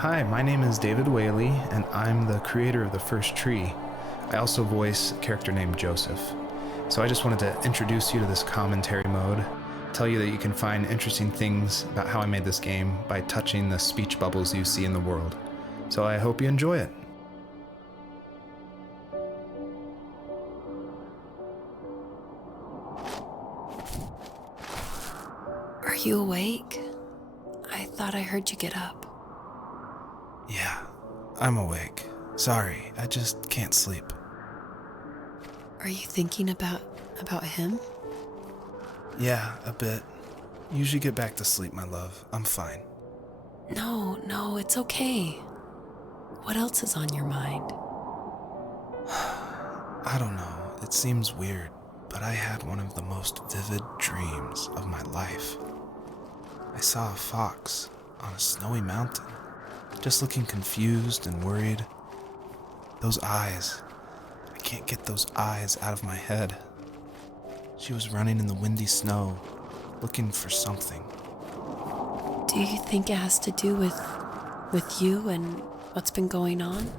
Hi, my name is David Whaley, and I'm the creator of The First Tree. I also voice a character named Joseph. So I just wanted to introduce you to this commentary mode, tell you that you can find interesting things about how I made this game by touching the speech bubbles you see in the world. So I hope you enjoy it. Are you awake? I thought I heard you get up. Yeah, I'm awake. Sorry, I just can't sleep. Are you thinking about him? Yeah, a bit. Usually get back to sleep, my love. I'm fine. No, it's okay. What else is on your mind? I don't know, it seems weird, but I had one of the most vivid dreams of my life. I saw a fox on a snowy mountain, just looking confused and worried. Those eyes, I can't get those eyes out of my head. She was running in the windy snow, looking for something. Do you think it has to do with you and what's been going on?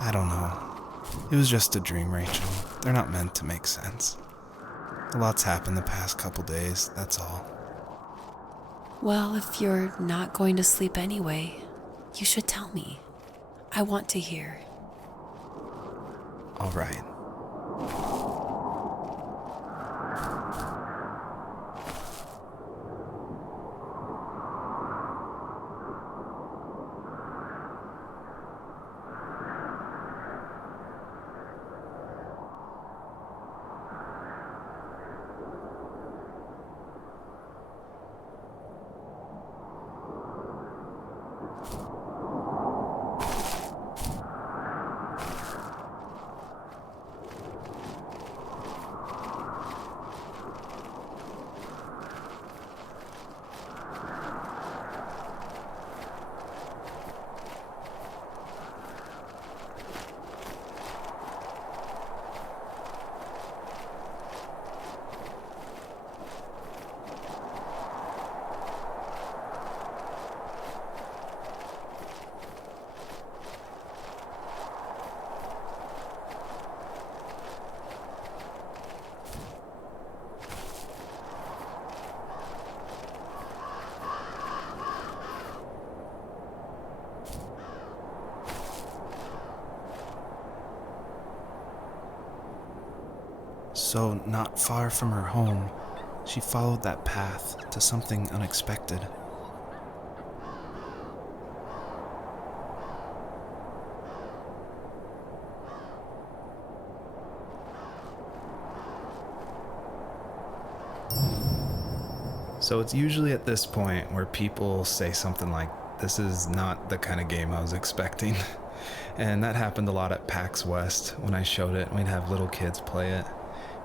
I don't know. It was just a dream, Rachel. They're not meant to make sense. A lot's happened the past couple days, that's all. Well, if you're not going to sleep anyway, you should tell me. I want to hear. All right. So, not far from her home, she followed that path to something unexpected. So it's usually at this point where people say something like, "This is not the kind of game I was expecting." And that happened a lot at PAX West when I showed it. We'd have little kids play it,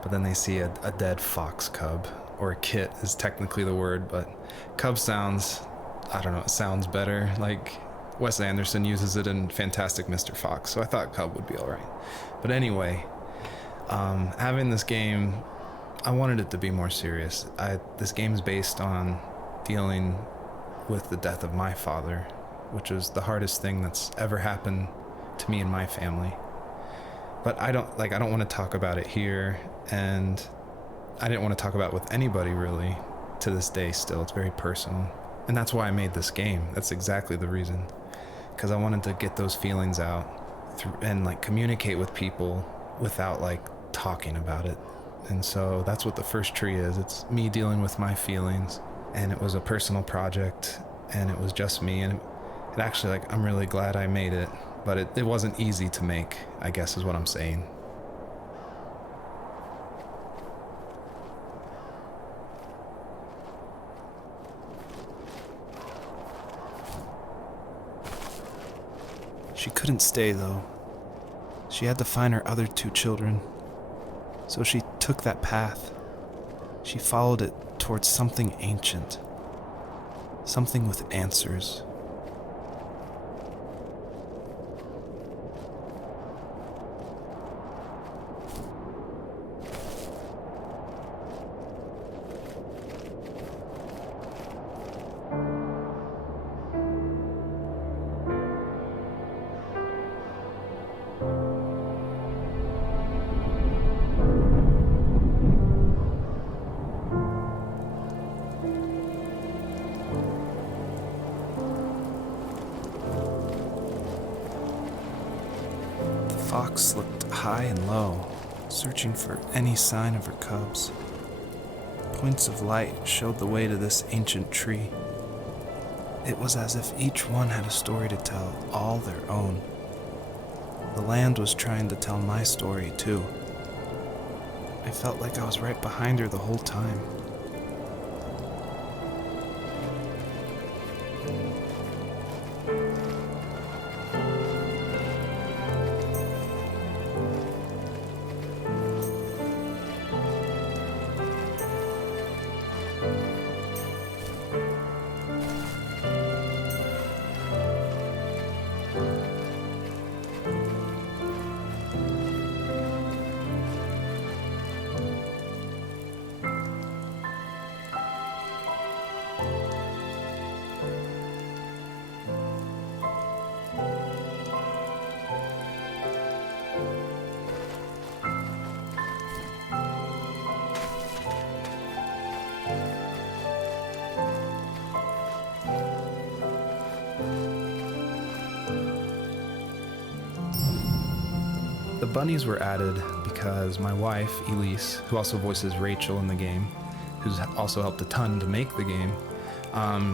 but then they see a dead fox cub, or a kit is technically the word, but cub sounds, I don't know, it sounds better. Like Wes Anderson uses it in Fantastic Mr. Fox, so I thought cub would be all right. But anyway, having this game, I wanted it to be more serious. This game is based on dealing with the death of my father, which was the hardest thing that's ever happened to me and my family. But I don't want to talk about it here, and I didn't want to talk about it with anybody really to this day still. It's very personal. And that's why I made this game. That's exactly the reason. Because I wanted to get those feelings out and communicate with people without talking about it. And so that's what The First Tree is. It's me dealing with my feelings, and it was a personal project, and it was just me, and it actually, I'm really glad I made it, but it wasn't easy to make, I guess is what I'm saying. She couldn't stay, though. She had to find her other 2 children. So she took that path. She followed it towards something ancient. Something with answers. fox looked high and low, searching for any sign of her cubs. Points of light showed the way to this ancient tree. It was as if each one had a story to tell, all their own. The land was trying to tell my story, too. I felt like I was right behind her the whole time. The bunnies were added because my wife, Elise, who also voices Rachel in the game, who's also helped a ton to make the game,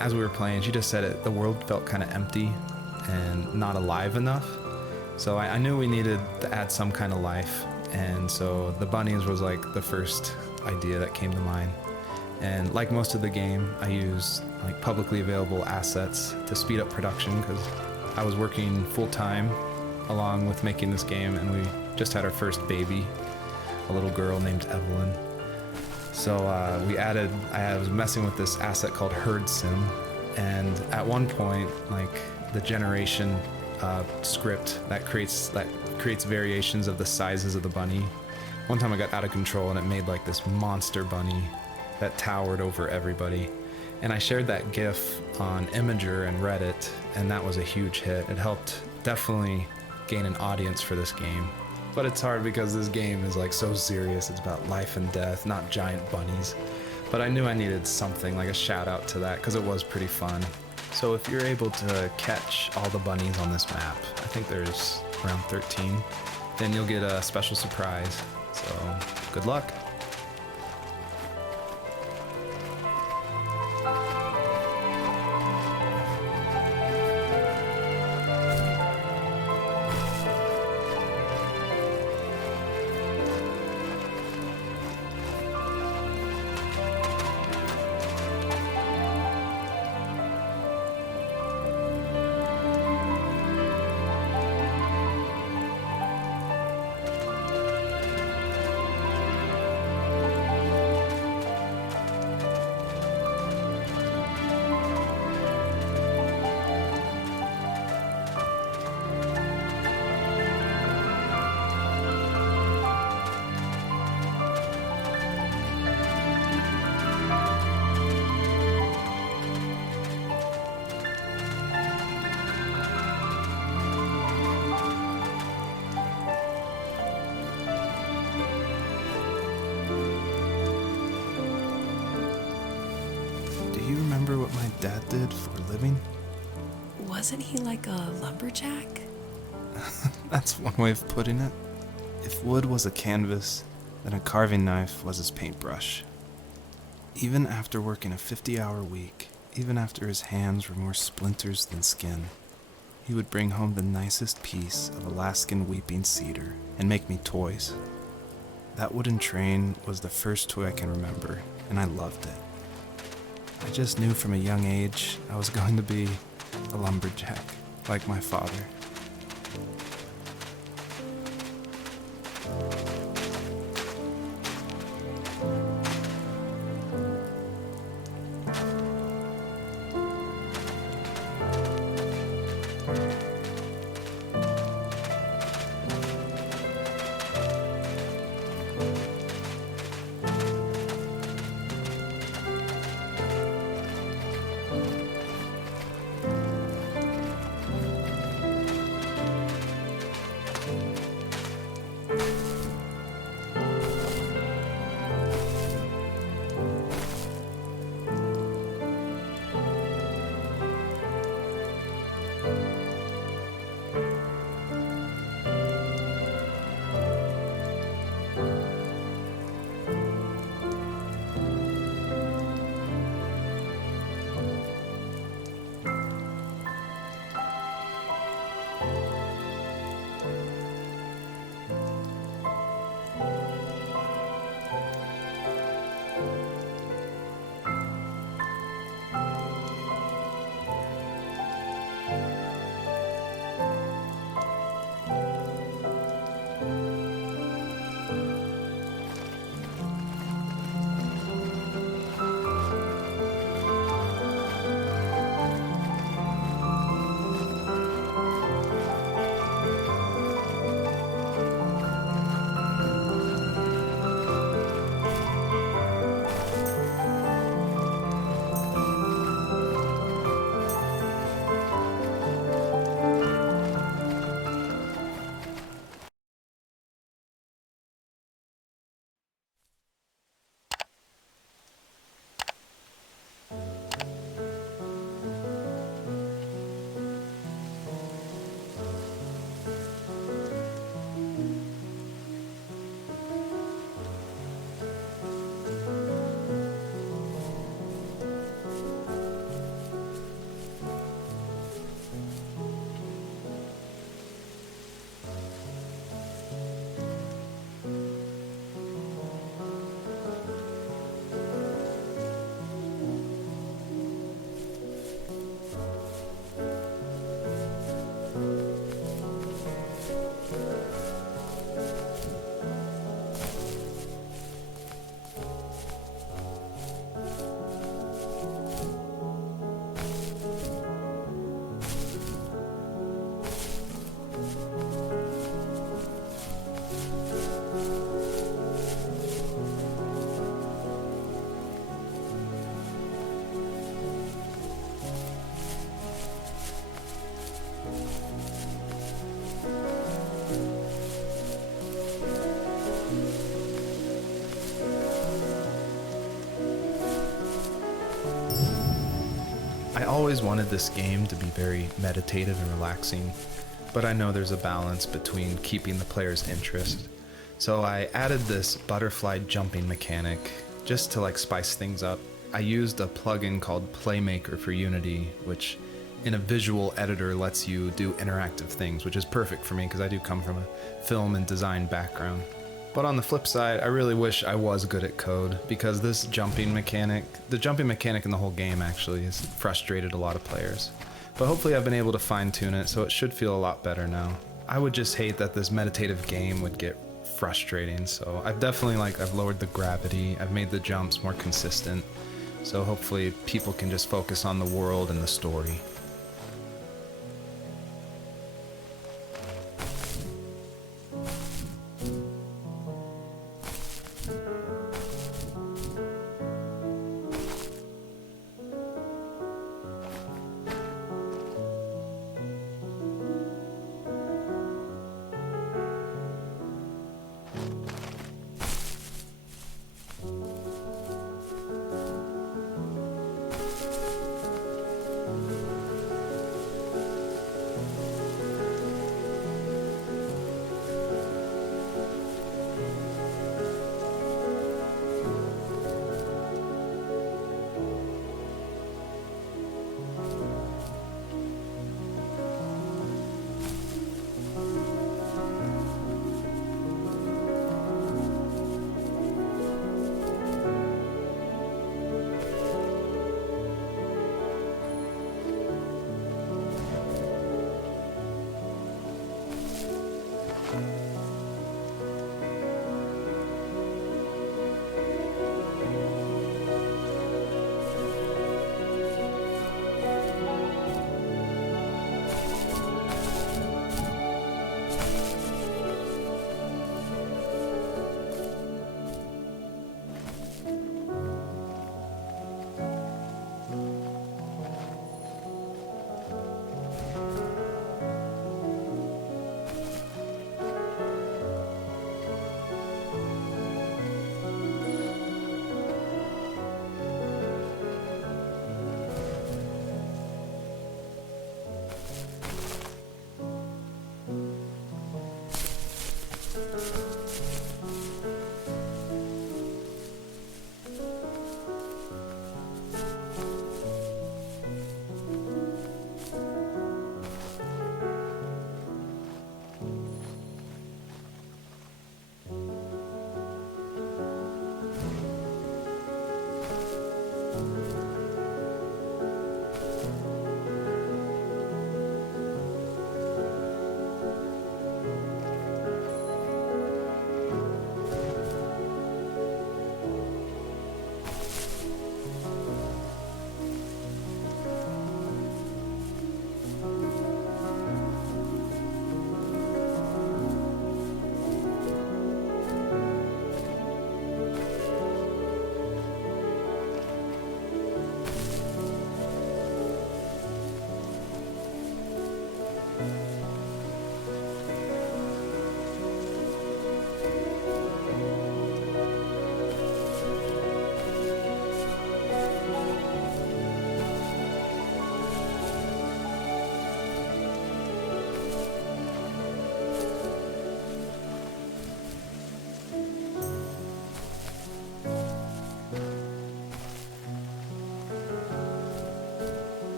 as we were playing, she just said the world felt kind of empty and not alive enough. So I knew we needed to add some kind of life, and so the bunnies was like the first idea that came to mind. And like most of the game, I used like publicly available assets to speed up production because I was working full-time along with making this game, and we just had our first baby, a little girl named Evelyn. So I was messing with this asset called Herd Sim, and at one point, like the generation script that creates variations of the sizes of the bunny. One time I got out of control and it made like this monster bunny that towered over everybody. And I shared that GIF on Imager and Reddit, and that was a huge hit. It helped definitely gain an audience for this game. But it's hard because this game is like so serious. It's about life and death, not giant bunnies. But I knew I needed something, like a shout out to that, because it was pretty fun. So if you're able to catch all the bunnies on this map, I think there's around 13, then you'll get a special surprise. So good luck. Do you remember what my dad did for a living? Wasn't he like a lumberjack? That's one way of putting it. If wood was a canvas, then a carving knife was his paintbrush. Even after working a 50-hour week, even after his hands were more splinters than skin, he would bring home the nicest piece of Alaskan weeping cedar and make me toys. That wooden train was the first toy I can remember, and I loved it. I just knew from a young age I was going to be a lumberjack, like my father. always wanted this game to be very meditative and relaxing, but I know there's a balance between keeping the player's interest. So I added this butterfly jumping mechanic just to like spice things up. I used a plugin called Playmaker for Unity, which in a visual editor lets you do interactive things, which is perfect for me because I do come from a film and design background. But on the flip side, I really wish I was good at code, because this jumping mechanic, the jumping mechanic in the whole game actually has frustrated a lot of players. But hopefully I've been able to fine tune it, so it should feel a lot better now. I would just hate that this meditative game would get frustrating, so I've definitely I've lowered the gravity, I've made the jumps more consistent, so hopefully people can just focus on the world and the story.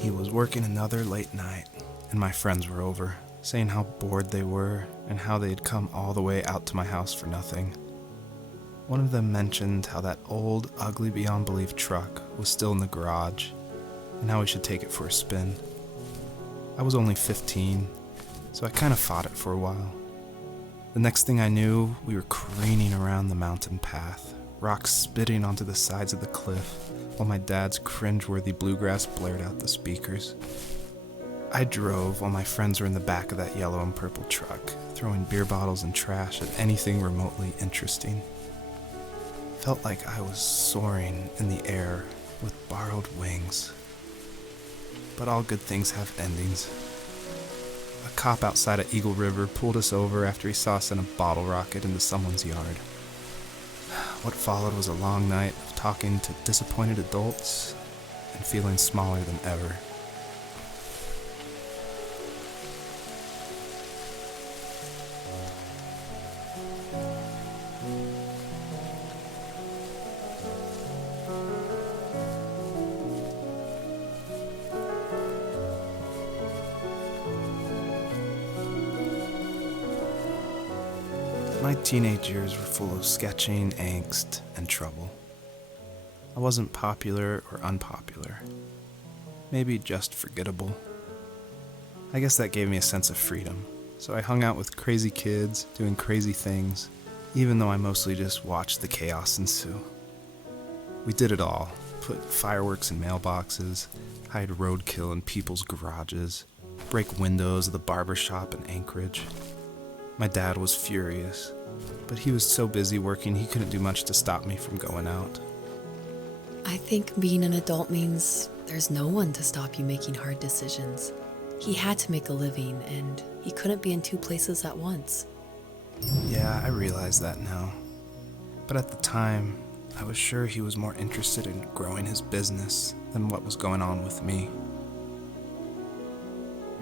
He was working another late night, and my friends were over, saying how bored they were and how they had come all the way out to my house for nothing. One of them mentioned how that old, ugly beyond belief truck was still in the garage, and how we should take it for a spin. I was only 15, so I kind of fought it for a while. The next thing I knew, we were careening around the mountain path, rocks spitting onto the sides of the cliff, while my dad's cringeworthy bluegrass blared out the speakers. I drove while my friends were in the back of that yellow and purple truck, throwing beer bottles and trash at anything remotely interesting. Felt like I was soaring in the air with borrowed wings. But all good things have endings. A cop outside of Eagle River pulled us over after he saw us in a bottle rocket into someone's yard. What followed was a long night of talking to disappointed adults and feeling smaller than ever. My teenage years were full of sketching, angst, and trouble. I wasn't popular or unpopular. Maybe just forgettable. I guess that gave me a sense of freedom, so I hung out with crazy kids, doing crazy things, even though I mostly just watched the chaos ensue. We did it all. Put fireworks in mailboxes, hide roadkill in people's garages, break windows of the barber shop in Anchorage. My dad was furious, but he was so busy working he couldn't do much to stop me from going out. I think being an adult means there's no one to stop you making hard decisions. He had to make a living, and he couldn't be in two places at once. Yeah, I realize that now. But at the time, I was sure he was more interested in growing his business than what was going on with me.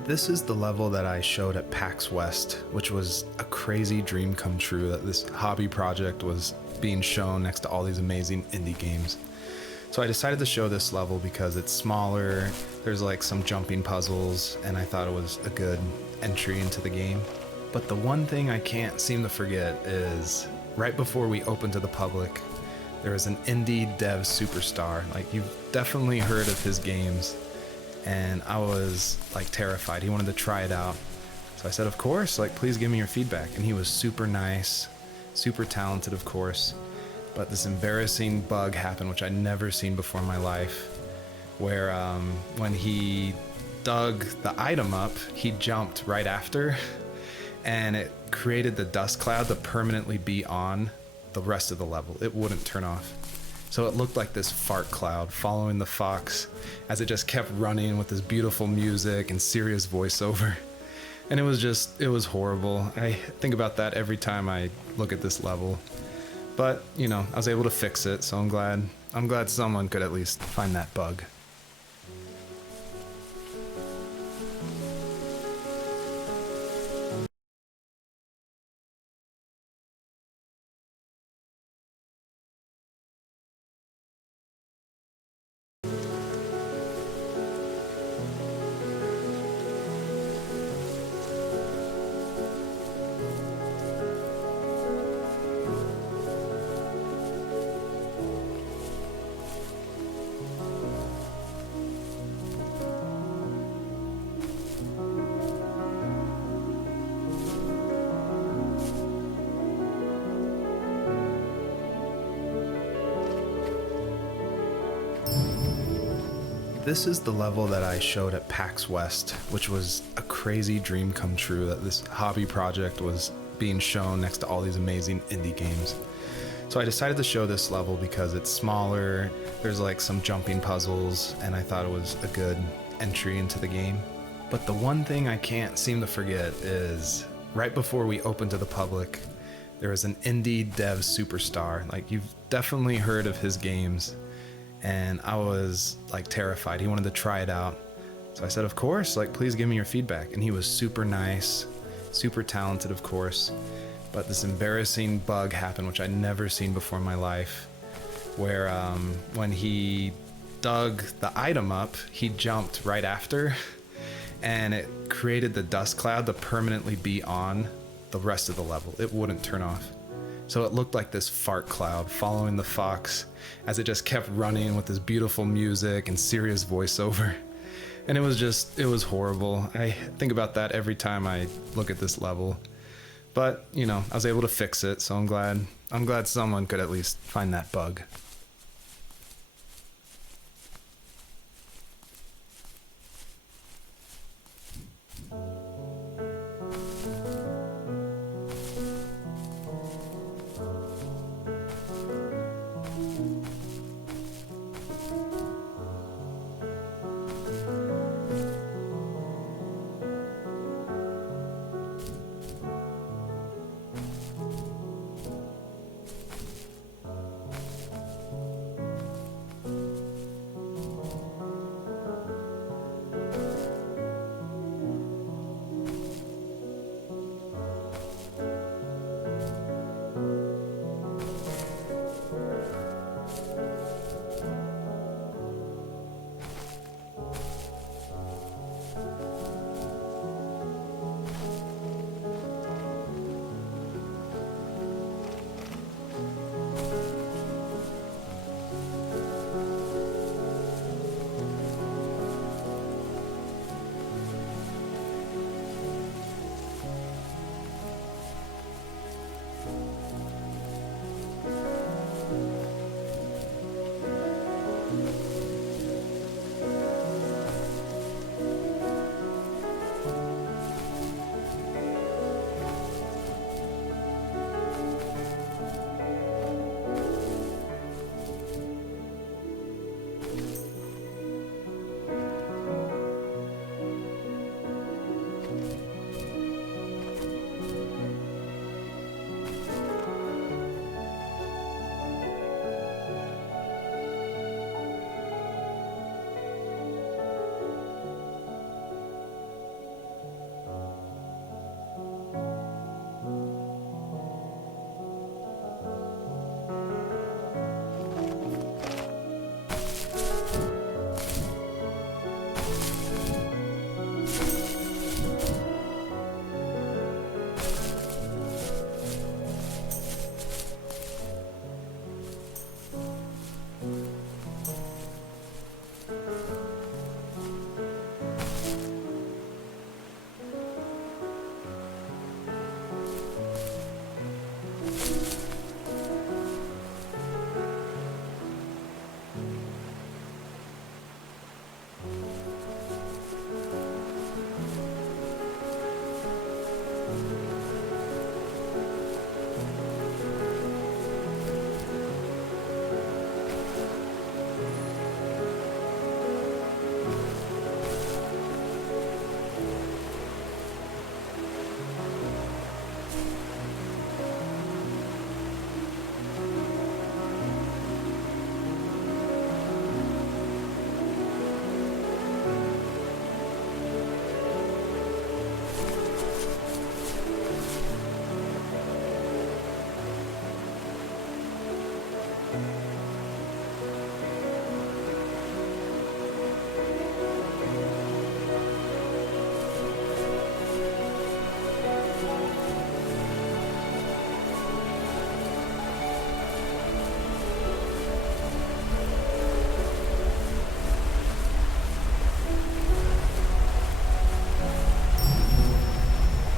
This is the level that I showed at PAX West, which was a crazy dream come true that this hobby project was being shown next to all these amazing indie games. So I decided to show this level because it's smaller, there's like some jumping puzzles, and I thought it was a good entry into the game. But the one thing I can't seem to forget is right before we opened to the public, there was an indie dev superstar. Like, you've definitely heard of his games. And I was like terrified. He wanted to try it out. So I said, of course, like, please give me your feedback. And he was super nice, super talented, of course. But this embarrassing bug happened, which I'd never seen before in my life, where when he dug the item up, he jumped right after, and it created the dust cloud to permanently be on the rest of the level. It wouldn't turn off. So it looked like this fart cloud following the fox as it just kept running with this beautiful music and serious voiceover. And it was horrible. I think about that every time I look at this level. But, you know, I was able to fix it, so I'm glad someone could at least find that bug. This is the level that I showed at PAX West, which was a crazy dream come true that this hobby project was being shown next to all these amazing indie games. So I decided to show this level because it's smaller, there's like some jumping puzzles, and I thought it was a good entry into the game. But the one thing I can't seem to forget is right before we opened to the public, there was an indie dev superstar. Like, you've definitely heard of his games. And I was like terrified. He wanted to try it out. So I said, of course, like, please give me your feedback. And he was super nice, super talented, of course. But this embarrassing bug happened, which I'd never seen before in my life, where when he dug the item up, he jumped right after, and it created the dust cloud to permanently be on the rest of the level. It wouldn't turn off. So it looked like this fart cloud following the fox as it just kept running with this beautiful music and serious voiceover. And it was horrible. I think about that every time I look at this level. But, you know, I was able to fix it, so I'm glad someone could at least find that bug.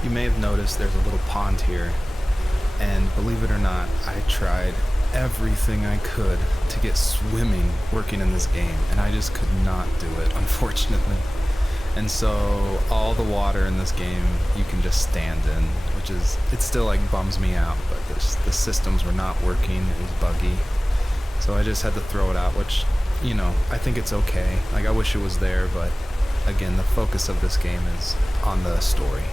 You may have noticed there's a little pond here, and believe it or not, I tried everything I could to get swimming working in this game, and I just could not do it, unfortunately. And so all the water in this game you can just stand in, which is, it still like bums me out, but the systems were not working, it was buggy. So I just had to throw it out, which, you know, I think it's okay. Like, I wish it was there, but again, the focus of this game is on the story.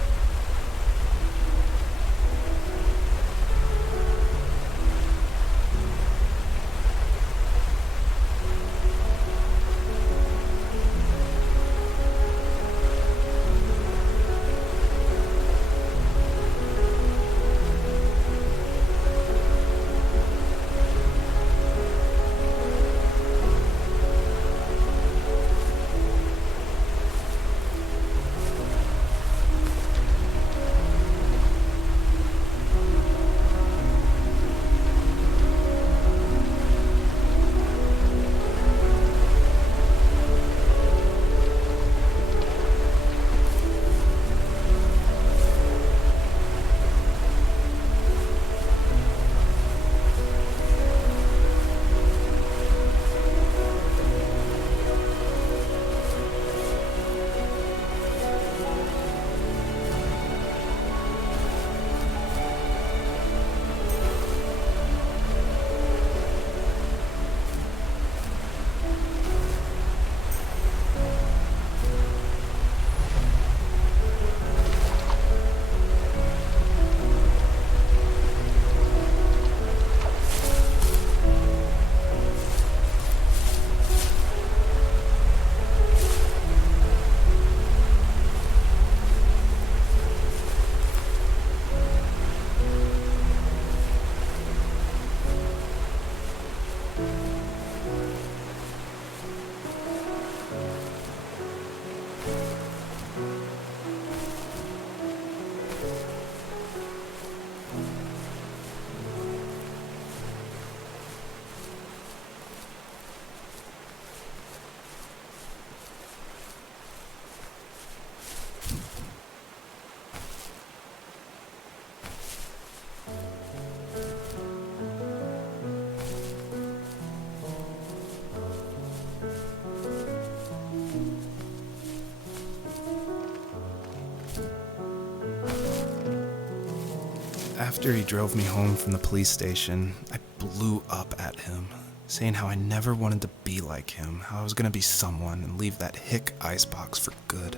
After he drove me home from the police station, I blew up at him, saying how I never wanted to be like him, how I was going to be someone and leave that hick icebox for good.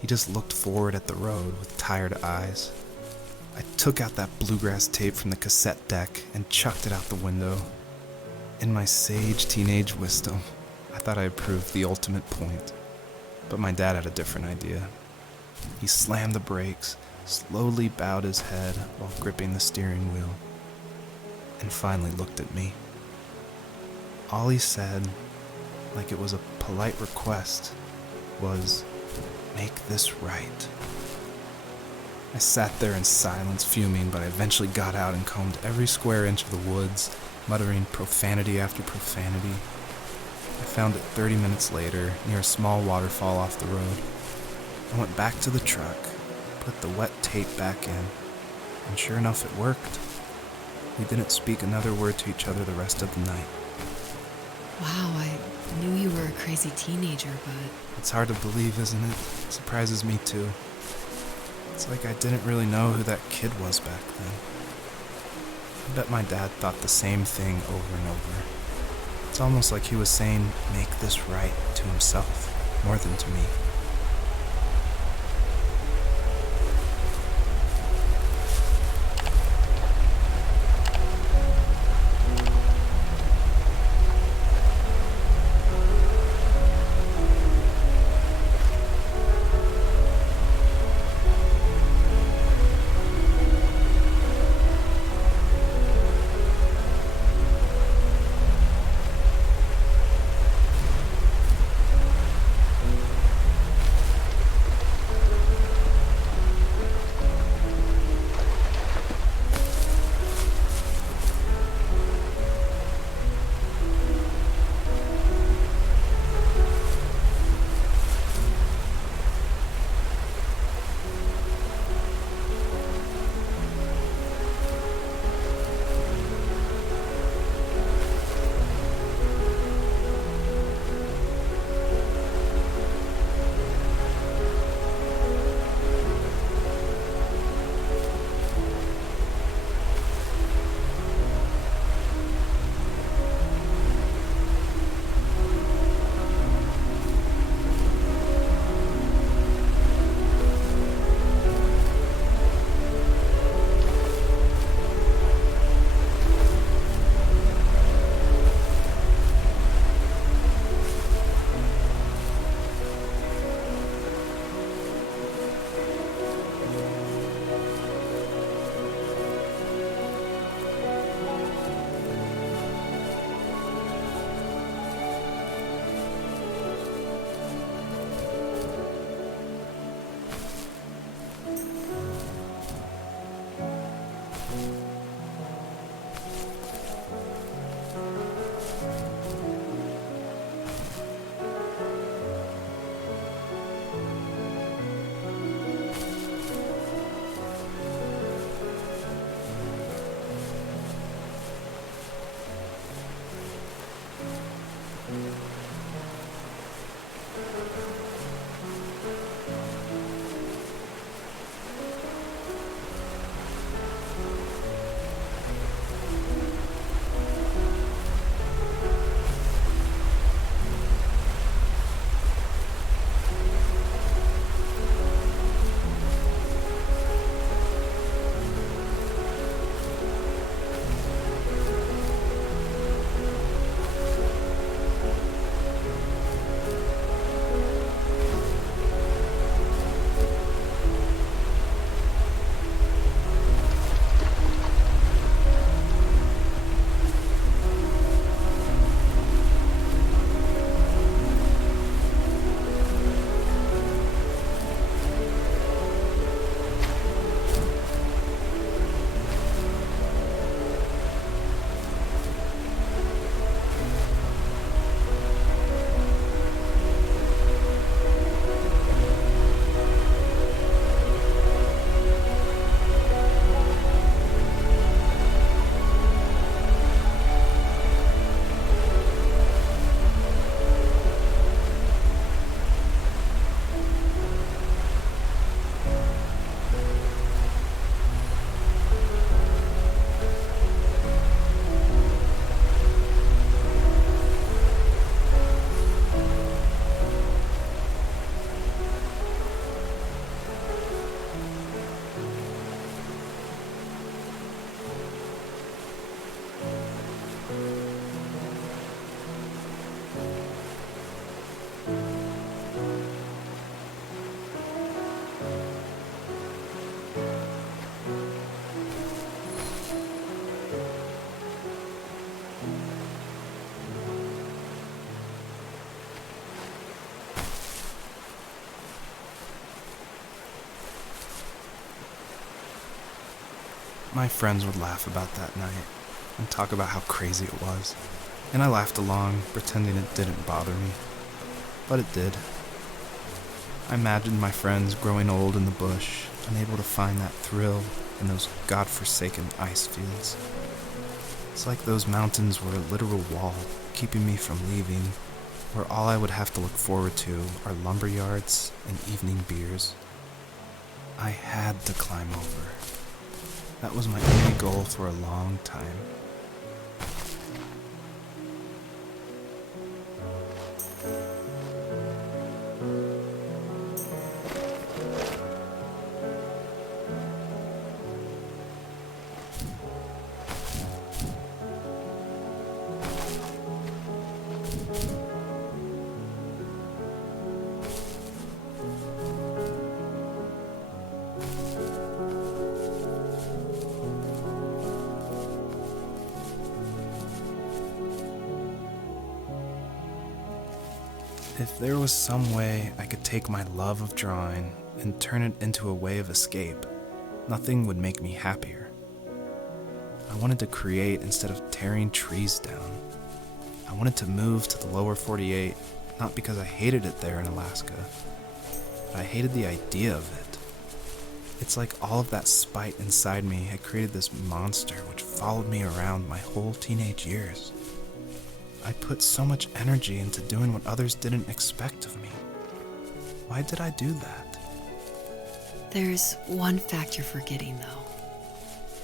He just looked forward at the road with tired eyes. I took out that bluegrass tape from the cassette deck and chucked it out the window. In my sage teenage wisdom, I thought I had proved the ultimate point. But my dad had a different idea. He slammed the brakes, slowly bowed his head while gripping the steering wheel, and finally looked at me. All he said, like it was a polite request, was, "Make this right." I sat there in silence, fuming, but I eventually got out and combed every square inch of the woods, muttering profanity after profanity. I found it 30 minutes later, near a small waterfall off the road. I went back to the truck, put the wet tape back in, and sure enough, it worked. We didn't speak another word to each other the rest of the night. Wow, I knew you were a crazy teenager, but It's hard to believe, isn't it? It surprises me too. It's like I didn't really know who that kid was back then. I bet my dad thought the same thing over and over. It's almost like he was saying, "Make this right," to himself, more than to me. My friends would laugh about that night and talk about how crazy it was, and I laughed along, pretending it didn't bother me. But it did. I imagined my friends growing old in the bush, unable to find that thrill in those godforsaken ice fields. It's like those mountains were a literal wall, keeping me from leaving, where all I would have to look forward to are lumber yards and evening beers. I had to climb over. That was my only goal for a long time. If there was some way I could take my love of drawing and turn it into a way of escape, nothing would make me happier. I wanted to create instead of tearing trees down. I wanted to move to the lower 48, not because I hated it there in Alaska, but I hated the idea of it. It's like all of that spite inside me had created this monster which followed me around my whole teenage years. I put so much energy into doing what others didn't expect of me. Why did I do that? There's one fact you're forgetting, though.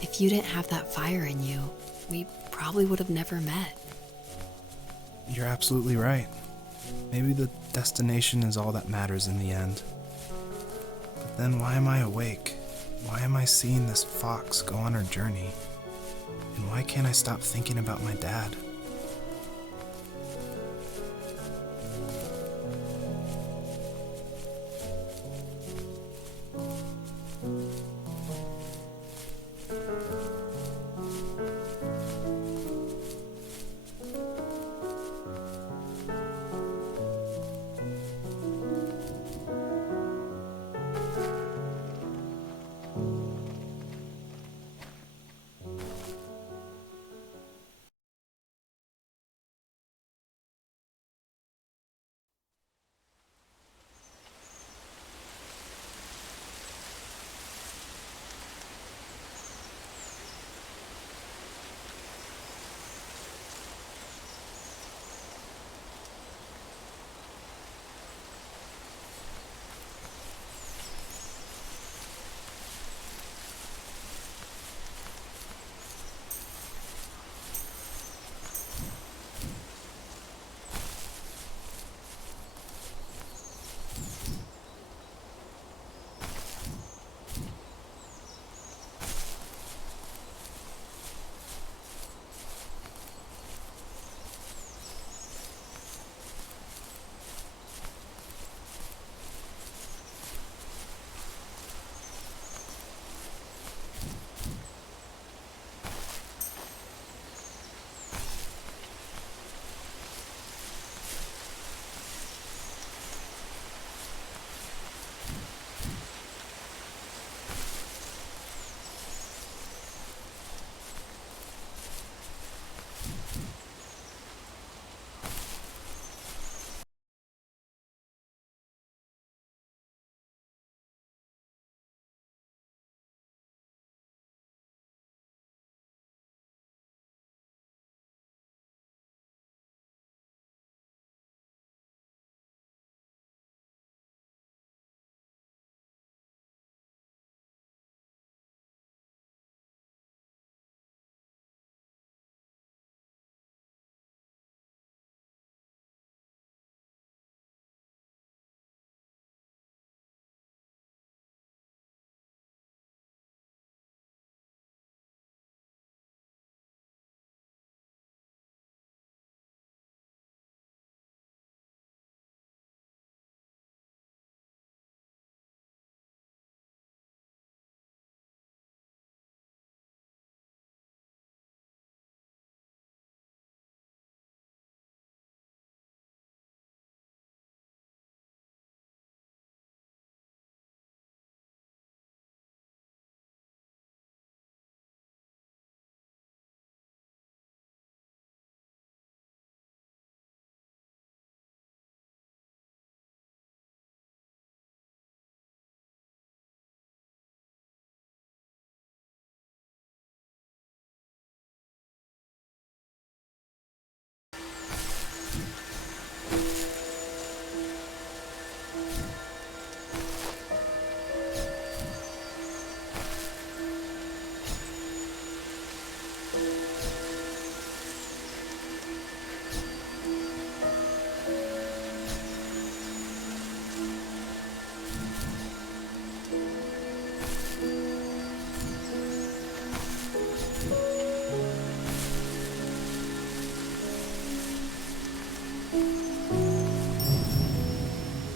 If you didn't have that fire in you, we probably would have never met. You're absolutely right. Maybe the destination is all that matters in the end. But then why am I awake? Why am I seeing this fox go on her journey? And why can't I stop thinking about my dad?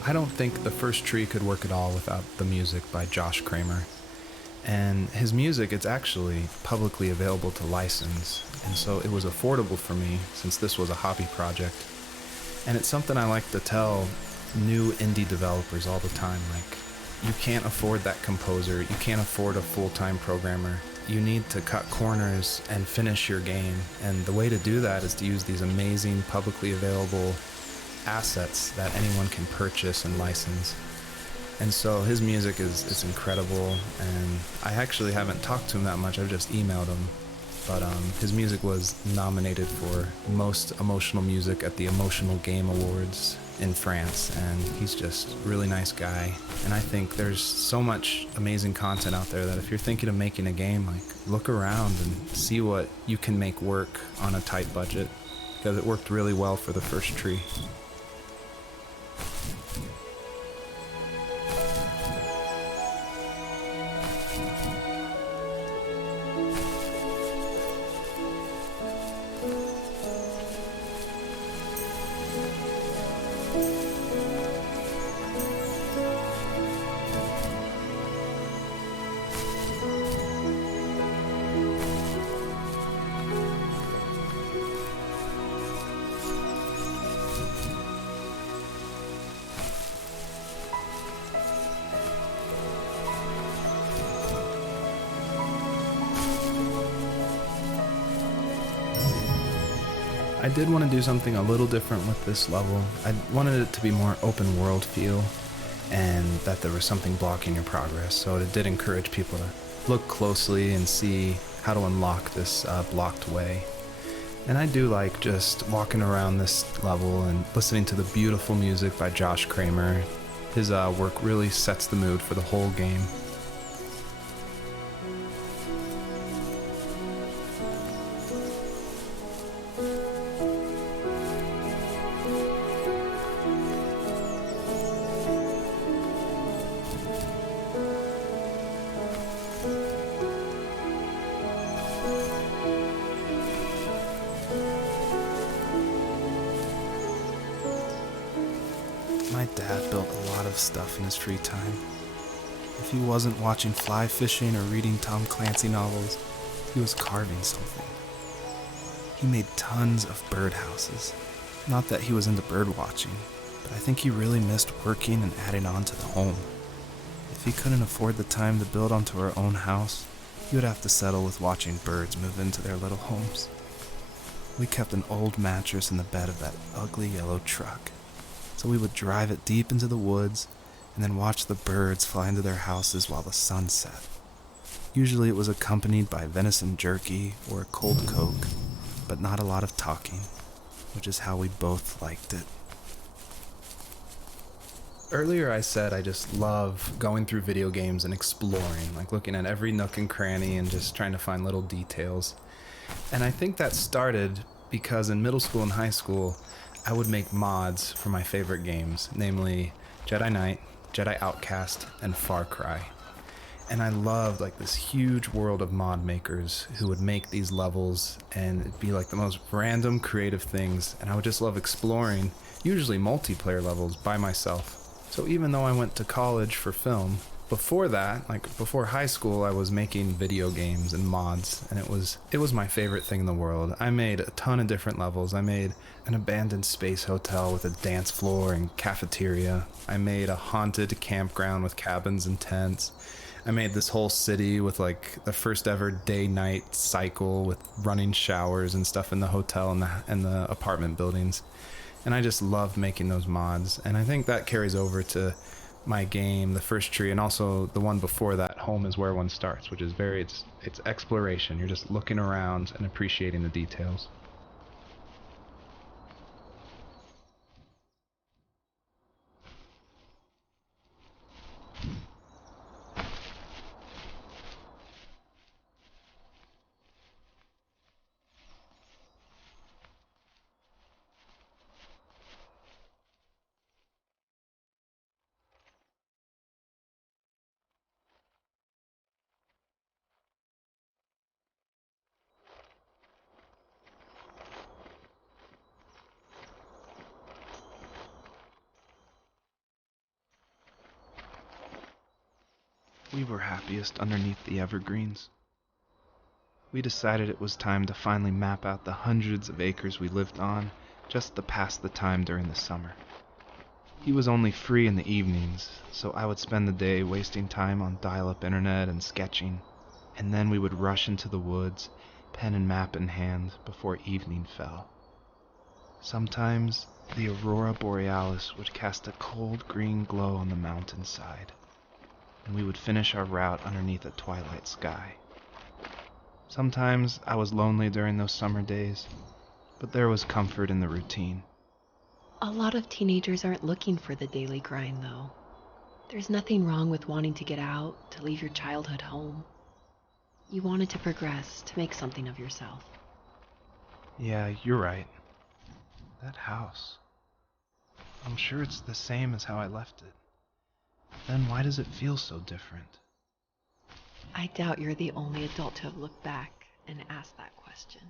I don't think the first tree could work at all without the music by Josh Kramer. And his music, it's actually publicly available to license, and so it was affordable for me since this was a hobby project. And it's something I like to tell new indie developers all the time, like, you can't afford that composer, you can't afford a full-time programmer. You need to cut corners and finish your game, and the way to do that is to use these amazing publicly available assets that anyone can purchase and license. And so his music is incredible, and I actually haven't talked to him that much, I've just emailed him. But his music was nominated for Most Emotional Music at the Emotional Game Awards in France, and he's just a really nice guy. And I think there's so much amazing content out there that if you're thinking of making a game, like, look around and see what you can make work on a tight budget, because it worked really well for the first tree. I did want to do something a little different with this level. I wanted it to be more open world feel, and that there was something blocking your progress, so it did encourage people to look closely and see how to unlock this blocked way. And I do like just walking around this level and listening to the beautiful music by Josh Kramer. His work really sets the mood for the whole game. My dad built a lot of stuff in his free time. If he wasn't watching fly fishing or reading Tom Clancy novels, he was carving something. He made tons of birdhouses. Not that he was into bird watching, but I think he really missed working and adding on to the home. If he couldn't afford the time to build onto our own house, he would have to settle with watching birds move into their little homes. We kept an old mattress in the bed of that ugly yellow truck, so we would drive it deep into the woods and then watch the birds fly into their houses while the sun set. Usually it was accompanied by venison jerky or a cold Coke, but not a lot of talking, which is how we both liked it. Earlier I said I just love going through video games and exploring, like looking at every nook and cranny and just trying to find little details. And I think that started because in middle school and high school, I would make mods for my favorite games, namely Jedi Knight, Jedi Outcast, and Far Cry. And I loved like this huge world of mod makers who would make these levels, and it'd be like the most random creative things, and I would just love exploring, usually multiplayer levels by myself. So even though I went to college for film, before that, like before high school, I was making video games and mods, and it was my favorite thing in the world. I made a ton of different levels. I made an abandoned space hotel with a dance floor and cafeteria. I made a haunted campground with cabins and tents. I made this whole city with like the first ever day-night cycle with running showers and stuff in the hotel and the apartment buildings. And I just loved making those mods, and I think that carries over to my game, the first tree, and also the one before that, Home is Where One Starts, which is it's exploration. You're just looking around and appreciating the details. we were happiest underneath the evergreens. We decided it was time to finally map out the hundreds of acres we lived on just to pass the time during the summer. He was only free in the evenings, so I would spend the day wasting time on dial-up internet and sketching, and then we would rush into the woods, pen and map in hand, before evening fell. Sometimes the aurora borealis would cast a cold green glow on the mountainside, and we would finish our route underneath a twilight sky. Sometimes I was lonely during those summer days, but there was comfort in the routine. A lot of teenagers aren't looking for the daily grind, though. There's nothing wrong with wanting to get out, to leave your childhood home. You wanted to progress, to make something of yourself. Yeah, you're right. That house. I'm sure it's the same as how I left it. Then why does it feel so different? I doubt you're the only adult to have looked back and asked that question.